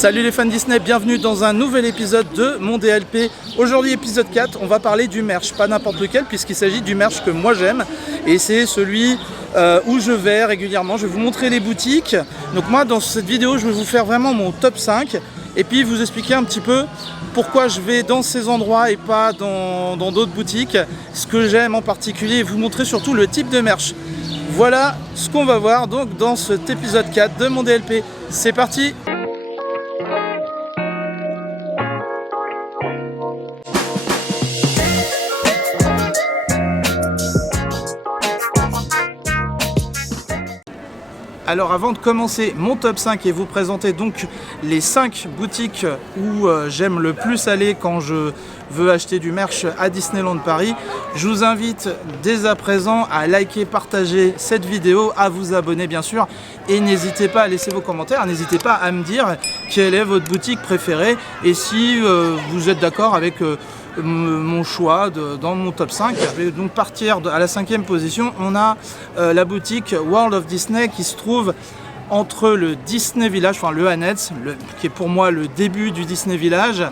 Salut les fans Disney, bienvenue dans un nouvel épisode de mon DLP. Aujourd'hui épisode 4, on va parler du merch, pas n'importe lequel puisqu'il s'agit du merch que moi j'aime et c'est celui où je vais régulièrement. Je vais vous montrer les boutiques. Donc moi dans cette vidéo je vais vous faire vraiment mon top 5 et puis vous expliquer un petit peu pourquoi je vais dans ces endroits et pas dans d'autres boutiques, ce que j'aime en particulier et vous montrer surtout le type de merch. Voilà ce qu'on va voir donc dans cet épisode 4 de mon DLP. C'est parti! Alors avant de commencer mon top 5 et vous présenter donc les 5 boutiques où j'aime le plus aller quand je veux acheter du merch à Disneyland Paris, je vous invite dès à présent à liker, partager cette vidéo, à vous abonner bien sûr et n'hésitez pas à laisser vos commentaires, n'hésitez pas à me dire quelle est votre boutique préférée et si vous êtes d'accord avec mon choix dans mon top 5. Je vais donc partir à la 5e position. On a la boutique World of Disney qui se trouve entre le Disney Village, enfin le Annex, qui est pour moi le début du Disney Village,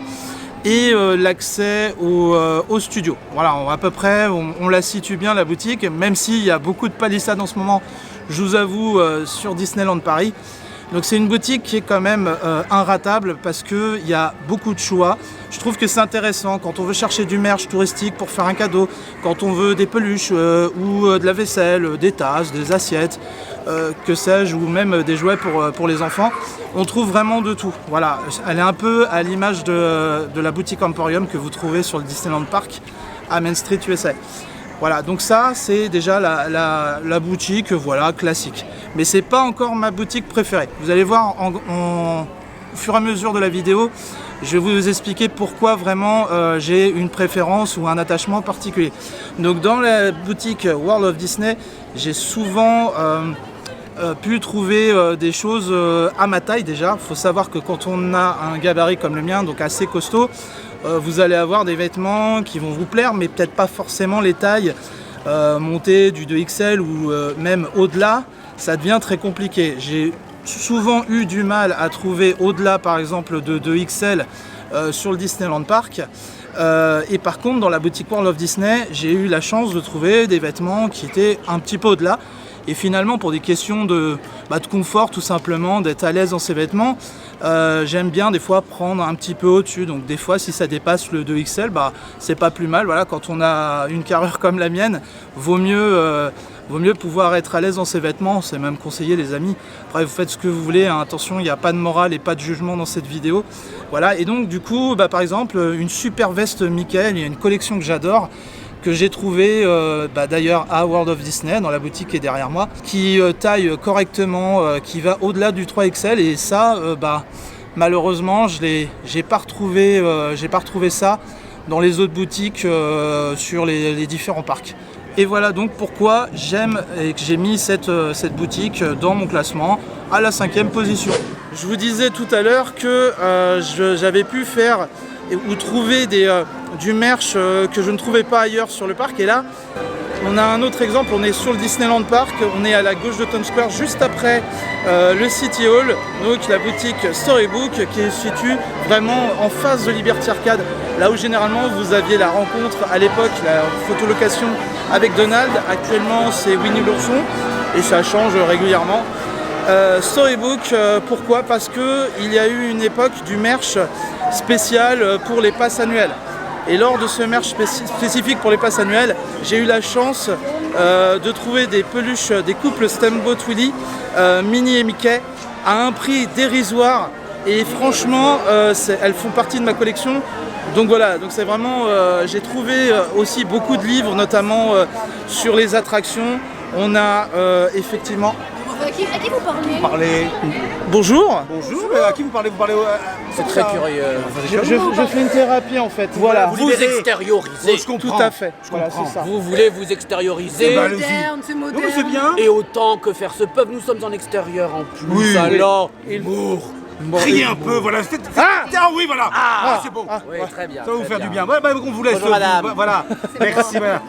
et l'accès au studio. Voilà, à peu près, on la situe bien la boutique, même s'il y a beaucoup de palissades en ce moment, je vous avoue, sur Disneyland Paris. Donc c'est une boutique qui est quand même inratable parce qu'il y a beaucoup de choix. Je trouve que c'est intéressant quand on veut chercher du merch touristique pour faire un cadeau, quand on veut des peluches ou de la vaisselle, des tasses, des assiettes, que sais-je, ou même des jouets pour les enfants. On trouve vraiment de tout. Voilà, elle est un peu à l'image de la boutique Emporium que vous trouvez sur le Disneyland Park à Main Street USA. Voilà, donc ça c'est déjà la boutique voilà, classique. Mais c'est pas encore ma boutique préférée. Vous allez voir au fur et à mesure de la vidéo, je vais vous expliquer pourquoi vraiment j'ai une préférence ou un attachement particulier. Donc dans la boutique World of Disney, j'ai souvent pu trouver des choses à ma taille déjà. Il faut savoir que quand on a un gabarit comme le mien, donc assez costaud, vous allez avoir des vêtements qui vont vous plaire, mais peut-être pas forcément les tailles montées du 2XL ou même au-delà, ça devient très compliqué. J'ai souvent eu du mal à trouver au-delà par exemple de 2XL sur le Disneyland Park. Et par contre dans la boutique World of Disney, j'ai eu la chance de trouver des vêtements qui étaient un petit peu au-delà. Et finalement pour des questions de confort tout simplement, d'être à l'aise dans ces vêtements, j'aime bien des fois prendre un petit peu au-dessus. Donc des fois si ça dépasse le 2XL, c'est pas plus mal. Voilà, quand on a une carrure comme la mienne, vaut mieux pouvoir être à l'aise dans ses vêtements. C'est même conseillé les amis. Après vous faites ce que vous voulez, hein. Attention, il n'y a pas de morale et pas de jugement dans cette vidéo. Voilà, et donc du coup par exemple une super veste Mickey, il y a une collection que j'adore, que j'ai trouvé d'ailleurs à World of Disney, dans la boutique qui est derrière moi, qui taille correctement, qui va au-delà du 3XL et ça, malheureusement, j'ai pas retrouvé ça dans les autres boutiques sur les différents parcs. Et voilà donc pourquoi j'aime et que j'ai mis cette boutique dans mon classement à la 5e position. Je vous disais tout à l'heure que j'avais pu faire ou trouver du merch que je ne trouvais pas ailleurs sur le parc. Et là, on a un autre exemple, on est sur le Disneyland Park, on est à la gauche de Times Square, juste après le City Hall, donc la boutique Storybook qui se situe vraiment en face de Liberty Arcade, là où généralement vous aviez la rencontre à l'époque, la photolocation avec Donald. Actuellement c'est Winnie l'ourson et ça change régulièrement. Storybook, pourquoi? Parce qu'il y a eu une époque du merch spécial pour les passes annuelles. Et lors de ce merch spécifique pour les passes annuelles, j'ai eu la chance de trouver des peluches, des couples Steamboat Willie, Minnie et Mickey, à un prix dérisoire. Et franchement, elles font partie de ma collection. Donc voilà, donc c'est vraiment, j'ai trouvé aussi beaucoup de livres, notamment sur les attractions. On a effectivement... À qui vous parlez? Bonjour. Bonjour, à qui vous parlez? C'est très curieux. Je fais une thérapie en fait. Voilà. Vous extériorisez. Je comprends. Tout à fait. Je Voilà, comprends. c'est ça. Vous voulez vous extérioriser. bah, allez-y. C'est Non, moderne. mais c'est bien. Et autant que faire se peut, nous sommes en extérieur en plus. Oui. Alors, Criez un peu, voilà. Ah oui, voilà. C'est bon. oui, très bien. Ça va vous très faire du bien. Ouais, on vous laisse. Bonjour, madame. Voilà. Merci. Voilà.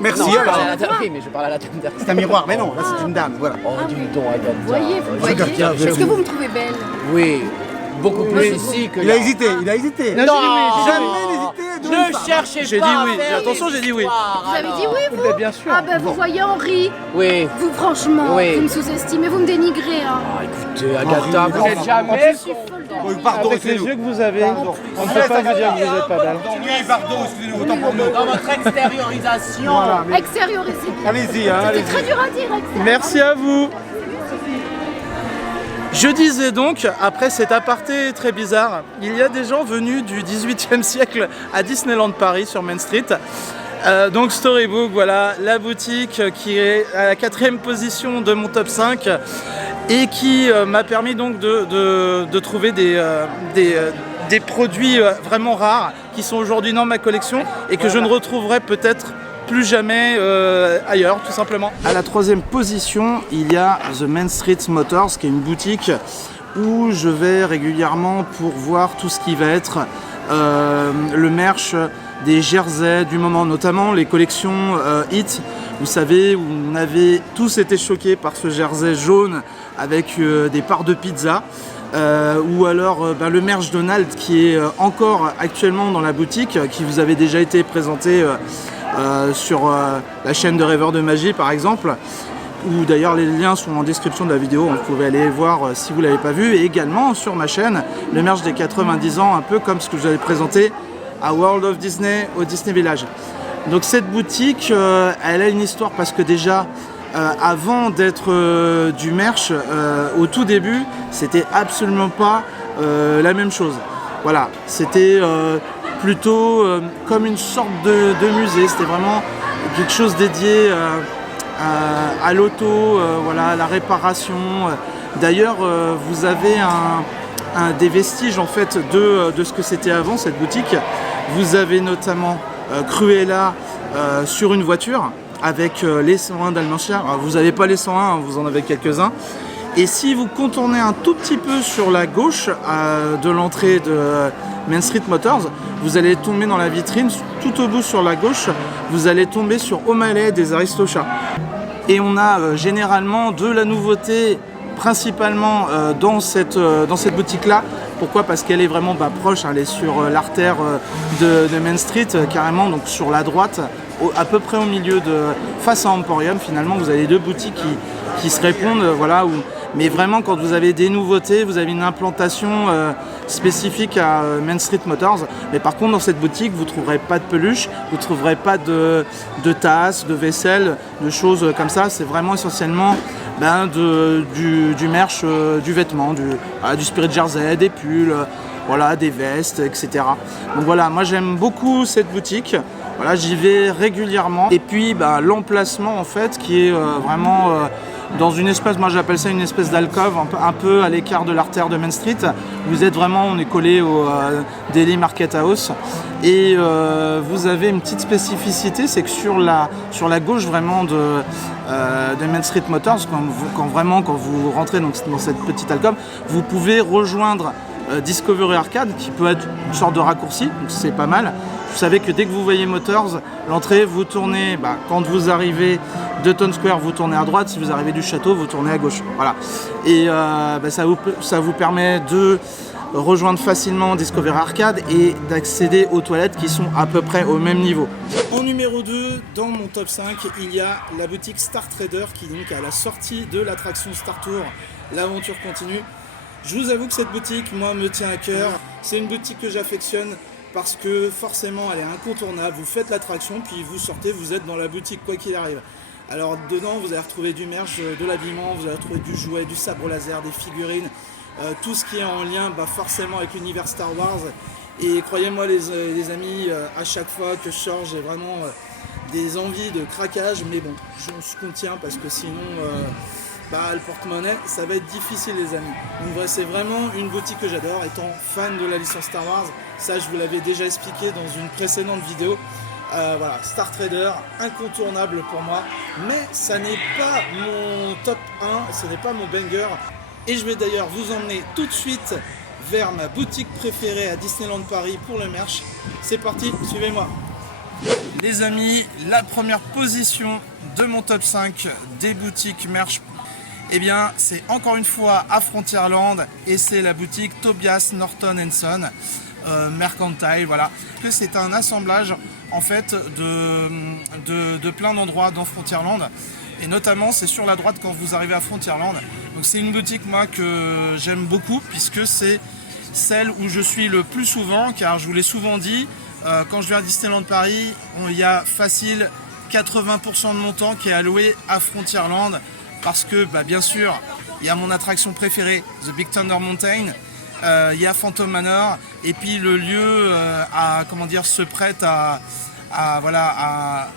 Merci. Non, je alors. parle à la dame. Oui, mais je parle à la dame. C'est un miroir, mais non, là c'est une dame. Voilà. Oh, dis donc, Agatha. Voyez, est-ce que vous me trouvez belle? Oui. beaucoup plus ici que Il a là. hésité, il a hésité. Non, Jamais hésité. Ne cherchez J'ai pas dit à oui. faire Attention, des j'ai dit oui. histoires, Vous avez alors. dit oui, vous Ben, bien sûr. Ah ben vous voyez Henri, Oui. vous franchement, Oui. vous me sous-estimez, vous me dénigrez. Hein. Ah, écoutez, Agatha, vous non, êtes non, jamais... Je suis folle de rire. Pardon, Avec les excusez-nous. yeux que vous avez, on ne peut pas vous dire que vous êtes pas belle. Oui, pardon, excusez-nous, autant pour nous. Dans votre extériorisation. Voilà, mais- Extériorisez. Allez-y, hein, C'est allez-y. très dur à dire, extérieur. Merci à vous. Je disais donc, après cet aparté très bizarre, il y a des gens venus du 18e siècle à Disneyland Paris sur Main Street. Donc Storybook, voilà, la boutique qui est à la 4e position de mon top 5 et qui m'a permis donc de trouver des produits vraiment rares qui sont aujourd'hui dans ma collection et que je ne retrouverai peut-être plus jamais ailleurs, tout simplement. À la 3e position, il y a The Main Street Motors, qui est une boutique où je vais régulièrement pour voir tout ce qui va être le merch des jerseys du moment, notamment les collections Hit. Vous savez, où on avait tous été choqués par ce jersey jaune avec des parts de pizza. Ou alors le merch Donald qui est encore actuellement dans la boutique, qui vous avait déjà été présenté sur la chaîne de Rêveurs de Magie par exemple, où d'ailleurs les liens sont en description de la vidéo, vous pouvez aller voir si vous ne l'avez pas vu, et également sur ma chaîne le merch des 90 ans, un peu comme ce que je vous avais présenté à World of Disney au Disney Village. Donc cette boutique elle a une histoire parce que déjà avant d'être du merch, au tout début, c'était absolument pas la même chose. Voilà, c'était plutôt comme une sorte de musée. C'était vraiment quelque chose dédié à l'auto, voilà, à la réparation. D'ailleurs, vous avez des vestiges en fait de ce que c'était avant cette boutique. Vous avez notamment Cruella sur une voiture, avec les 101 Dalmatiens. Alors, vous n'avez pas les 101, vous en avez quelques-uns. Et si vous contournez un tout petit peu sur la gauche de l'entrée de Main Street Motors, vous allez tomber dans la vitrine, tout au bout sur la gauche, vous allez tomber sur O'Malley des Aristochats. Et on a généralement de la nouveauté, principalement dans cette boutique-là. Pourquoi? Parce qu'elle est vraiment proche, elle est sur l'artère de Main Street, carrément, donc sur la droite, à peu près au milieu face à Emporium. Finalement, vous avez deux boutiques qui se répondent, voilà, mais vraiment quand vous avez des nouveautés, vous avez une implantation spécifique à Main Street Motors. Mais par contre, dans cette boutique, vous ne trouverez pas de peluche, vous ne trouverez pas de tasses, de vaisselle, de choses comme ça. C'est vraiment essentiellement du merch, du vêtement, du Spirit Jersey, des pulls, voilà, des vestes, etc. Donc voilà, moi j'aime beaucoup cette boutique. Voilà, j'y vais régulièrement. Et puis l'emplacement en fait qui est vraiment dans une espèce, moi j'appelle ça une espèce d'alcôve, un peu à l'écart de l'artère de Main Street. Vous êtes vraiment, on est collé au Daily Market House. Et vous avez une petite spécificité, c'est que sur la gauche vraiment de Main Street Motors, quand vous rentrez dans cette petite alcôve, vous pouvez rejoindre Discovery Arcade, qui peut être une sorte de raccourci, donc c'est pas mal. Vous savez que dès que vous voyez Motors, l'entrée, vous tournez, quand vous arrivez de Town Square, vous tournez à droite, si vous arrivez du château, vous tournez à gauche. Voilà. Et ça vous permet de rejoindre facilement Discovery Arcade et d'accéder aux toilettes qui sont à peu près au même niveau. En numéro 2, dans mon top 5, il y a la boutique Star Trader qui donc à la sortie de l'attraction Star Tour, l'aventure continue. Je vous avoue que cette boutique, moi, me tient à cœur. C'est une boutique que j'affectionne parce que forcément, elle est incontournable. Vous faites l'attraction, puis vous sortez, vous êtes dans la boutique quoi qu'il arrive. Alors dedans, vous allez retrouver du merch, de l'habillement, vous allez retrouver du jouet, du sabre laser, des figurines, tout ce qui est en lien forcément avec l'univers Star Wars. Et croyez-moi les amis, à chaque fois que je sors, j'ai vraiment des envies de craquage, mais bon, on se contient parce que sinon... le porte-monnaie, ça va être difficile les amis. Donc c'est vraiment une boutique que j'adore, étant fan de la licence Star Wars. Ça, je vous l'avais déjà expliqué dans une précédente vidéo. Voilà, Star Trader, incontournable pour moi. Mais ça n'est pas mon top 1, ce n'est pas mon banger. Et je vais d'ailleurs vous emmener tout de suite vers ma boutique préférée à Disneyland Paris pour le merch. C'est parti, suivez-moi. Les amis, la première position de mon top 5 des boutiques merch. Eh bien, c'est encore une fois à Frontierland et c'est la boutique Tobias Norton Son Mercantile, voilà. Que c'est un assemblage en fait de plein d'endroits dans Frontierland. Et notamment, c'est sur la droite quand vous arrivez à Frontierland. Donc c'est une boutique moi que j'aime beaucoup puisque c'est celle où je suis le plus souvent, car je vous l'ai souvent dit, quand je viens à Disneyland Paris, il y a facile 80% de mon temps qui est alloué à Frontierland parce que bien sûr il y a mon attraction préférée, The Big Thunder Mountain, il y a Phantom Manor et puis le lieu se prête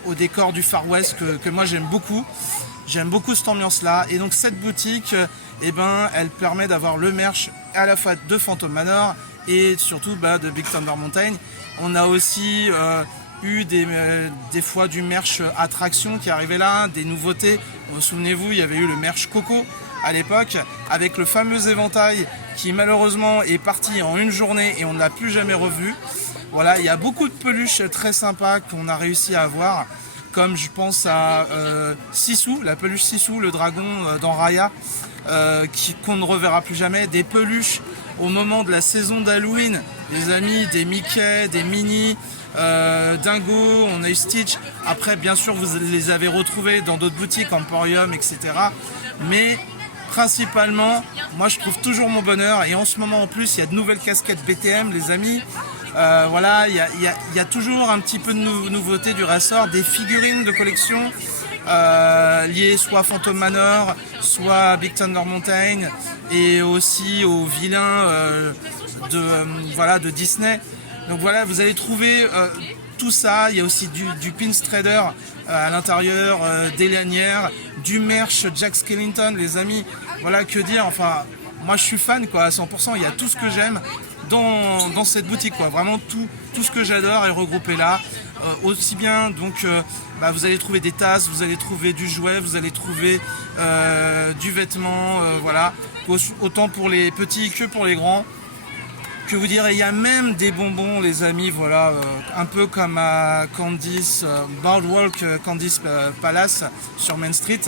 au décor du Far West que moi j'aime beaucoup. J'aime beaucoup cette ambiance-là. Et donc cette boutique, elle permet d'avoir le merch à la fois de Phantom Manor et surtout de Big Thunder Mountain. On a aussi eu des fois du merch attraction qui arrivait là, des nouveautés. Souvenez-vous, il y avait eu le merch Coco à l'époque, avec le fameux éventail qui malheureusement est parti en une journée et on ne l'a plus jamais revu. Voilà, il y a beaucoup de peluches très sympas qu'on a réussi à avoir, comme je pense à Sisu, la peluche Sisu, le dragon dans Raya, qu'on ne reverra plus jamais. Des peluches au moment de la saison d'Halloween, les amis, des Mickey, des Minnie, Dingo, on a eu Stitch. Après, bien sûr, vous les avez retrouvés dans d'autres boutiques, Emporium, etc. Mais principalement, moi je trouve toujours mon bonheur. Et en ce moment en plus, il y a de nouvelles casquettes BTM, les amis. Voilà, il y a toujours un petit peu de nouveauté du ressort, des figurines de collection liées soit à Phantom Manor, soit à Big Thunder Mountain et aussi aux vilains de Disney. Donc voilà, vous allez trouver tout ça. Il y a aussi du Pins Trader à l'intérieur, des lanières, du merch Jack Skellington, les amis. Voilà, que dire, enfin, moi je suis fan quoi, à 100%, il y a tout ce que j'aime dans cette boutique quoi. Vraiment tout ce que j'adore est regroupé là. Aussi bien donc vous allez trouver des tasses, vous allez trouver du jouet, vous allez trouver du vêtement, voilà, autant pour les petits que pour les grands. Que vous dire, il y a même des bonbons les amis, voilà, un peu comme à Candice, Boardwalk Candice Palace sur Main Street.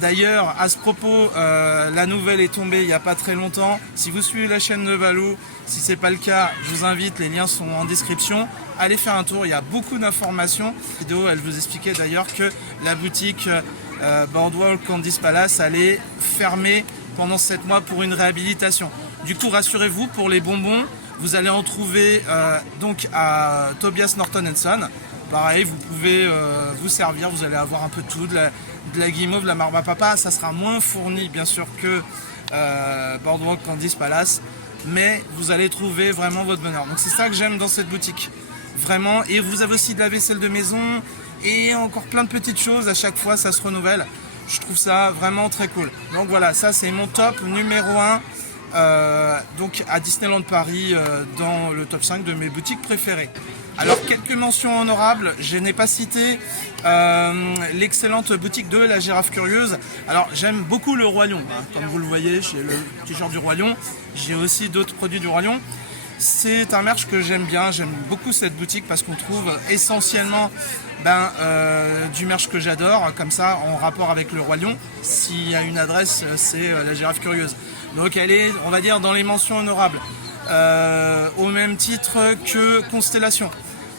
D'ailleurs, à ce propos, la nouvelle est tombée il n'y a pas très longtemps. Si vous suivez la chaîne de Valou, si ce n'est pas le cas, je vous invite, les liens sont en description. Allez faire un tour, il y a beaucoup d'informations. La vidéo, elle vous expliquait d'ailleurs que la boutique Boardwalk Candice Palace allait fermer pendant 7 mois pour une réhabilitation. Du coup, rassurez-vous, pour les bonbons, vous allez en trouver donc à Tobias Norton Son. Pareil, vous pouvez vous servir, vous allez avoir un peu de tout, de la guimauve, de la marbre à papa. Ça sera moins fourni, bien sûr, que Boardwalk Candice Palace, mais vous allez trouver vraiment votre bonheur. Donc c'est ça que j'aime dans cette boutique, vraiment. Et vous avez aussi de la vaisselle de maison et encore plein de petites choses. À chaque fois, ça se renouvelle. Je trouve ça vraiment très cool. Donc voilà, ça c'est mon top numéro 1. Donc à Disneyland Paris, dans le top 5 de mes boutiques préférées. Alors quelques mentions honorables, je n'ai pas cité l'excellente boutique de la Girafe Curieuse. Alors j'aime beaucoup le Roi Lion, comme vous le voyez, j'ai le t-shirt du Roi Lion, j'ai aussi d'autres produits du Roi Lion. C'est un merch que j'aime bien, j'aime beaucoup cette boutique parce qu'on trouve essentiellement du merch que j'adore, comme ça en rapport avec le Roi Lion. S'il y a une adresse, c'est la Girafe Curieuse. Donc elle est, on va dire, dans les mentions honorables, au même titre que Constellation.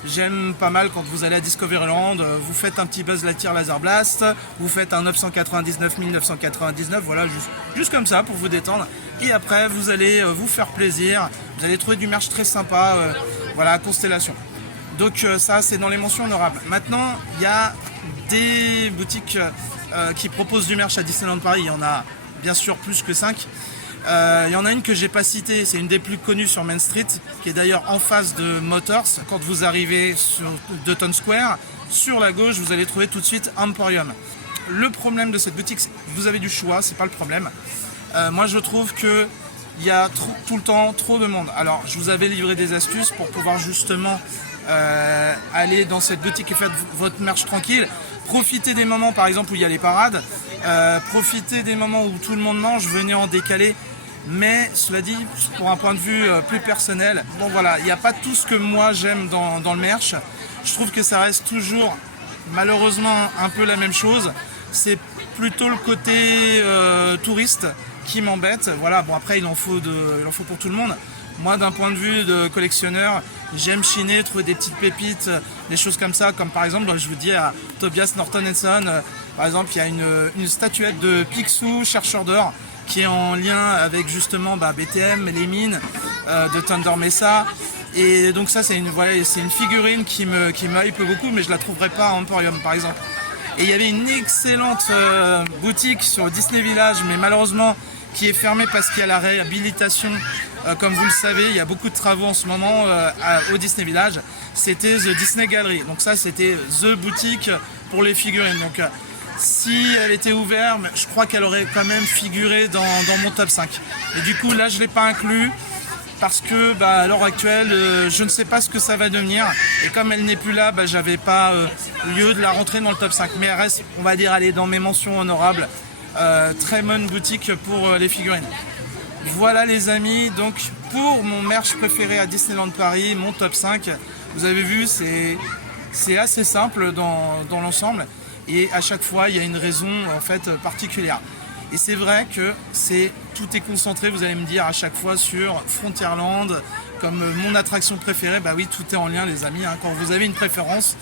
J'aime pas mal quand vous allez à Discoveryland, vous faites un petit Buzz Lightyear Laser Blast, vous faites un 999 1999, voilà, juste comme ça pour vous détendre. Et après, vous allez vous faire plaisir, vous allez trouver du merch très sympa, voilà, Constellation. Donc ça, c'est dans les mentions honorables. Maintenant, il y a des boutiques qui proposent du merch à Disneyland Paris, il y en a bien sûr plus que 5. Il y en a une que j'ai pas citée, c'est une des plus connues sur Main Street, qui est d'ailleurs en face de Motors. Quand vous arrivez sur Dutton Square, sur la gauche, vous allez trouver tout de suite Emporium. Le problème de cette boutique, c'est que vous avez du choix, c'est pas le problème. Moi, je trouve que il y a tout le temps trop de monde. Alors, je vous avais livré des astuces pour pouvoir justement aller dans cette boutique et faire votre merch tranquille. Profitez des moments, par exemple, où il y a les parades. Profitez des moments où tout le monde mange, venez en décaler. Mais cela dit, pour un point de vue plus personnel, bon voilà, il n'y a pas tout ce que moi j'aime dans le merch. Je trouve que ça reste toujours malheureusement un peu la même chose. C'est plutôt le côté touriste qui m'embête. Voilà, bon après il en faut pour tout le monde. Moi d'un point de vue de collectionneur, j'aime chiner, trouver des petites pépites, des choses comme ça, comme par exemple, je vous dis à Tobias Norton Son, par exemple il y a une statuette de Picsou, chercheur d'or, qui est en lien avec justement BTM, les mines de Thunder Mesa. Et donc ça c'est une figurine qui me hype beaucoup, mais je la trouverai pas à Emporium par exemple. Et il y avait une excellente boutique sur Disney Village, mais malheureusement qui est fermée parce qu'il y a la réhabilitation. Comme vous le savez, il y a beaucoup de travaux en ce moment au Disney Village. C'était The Disney Gallery. Donc ça, c'était The boutique pour les figurines. Donc si elle était ouverte, je crois qu'elle aurait quand même figuré dans mon top 5. Et du coup, là, je ne l'ai pas inclus parce que à l'heure actuelle, je ne sais pas ce que ça va devenir. Et comme elle n'est plus là, j'avais pas lieu de la rentrer dans le top 5. Mais elle reste, on va dire, elle est dans mes mentions honorables. Très bonne boutique pour les figurines. Voilà les amis, donc pour mon merch préféré à Disneyland Paris, mon top 5, vous avez vu, c'est assez simple dans l'ensemble et à chaque fois il y a une raison en fait particulière. Et c'est vrai que tout est concentré, vous allez me dire à chaque fois sur Frontierland, comme mon attraction préférée, oui tout est en lien les amis, hein. Quand vous avez une préférence,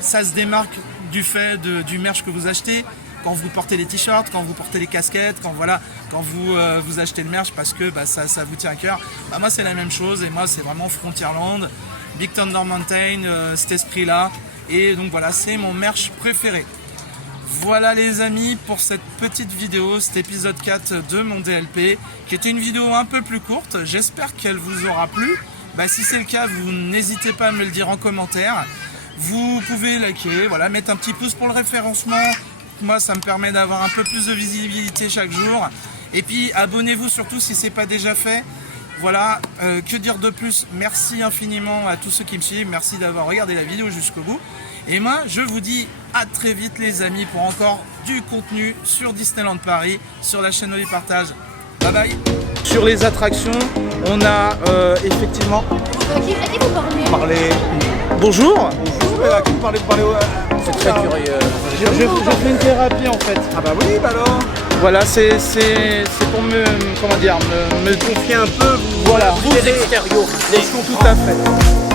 ça se démarque du fait du merch que vous achetez. Quand vous portez les t-shirts, quand vous portez les casquettes, quand vous achetez le merch parce que ça vous tient à cœur. Moi c'est la même chose et moi c'est vraiment Frontierland, Big Thunder Mountain, cet esprit-là. Et donc voilà, c'est mon merch préféré. Voilà les amis pour cette petite vidéo, cet épisode 4 de mon DLP, qui était une vidéo un peu plus courte. J'espère qu'elle vous aura plu. Si c'est le cas, vous n'hésitez pas à me le dire en commentaire. Vous pouvez liker, voilà, mettre un petit pouce pour le référencement. Moi ça me permet d'avoir un peu plus de visibilité chaque jour. Et puis abonnez-vous surtout si ce n'est pas déjà fait. Voilà, que dire de plus? Merci infiniment à tous ceux qui me suivent. Merci d'avoir regardé la vidéo jusqu'au bout. Et moi je vous dis à très vite les amis pour encore du contenu sur Disneyland Paris, sur la chaîne Oli Partage. Bye bye. Sur les attractions, on a effectivement... Qui vous parlez? Bonjour. C'est très curieux. Je fais une thérapie en fait. Ah bah oui, alors. Voilà, c'est pour me confier un peu. Vous extérioriser. Tout à fait.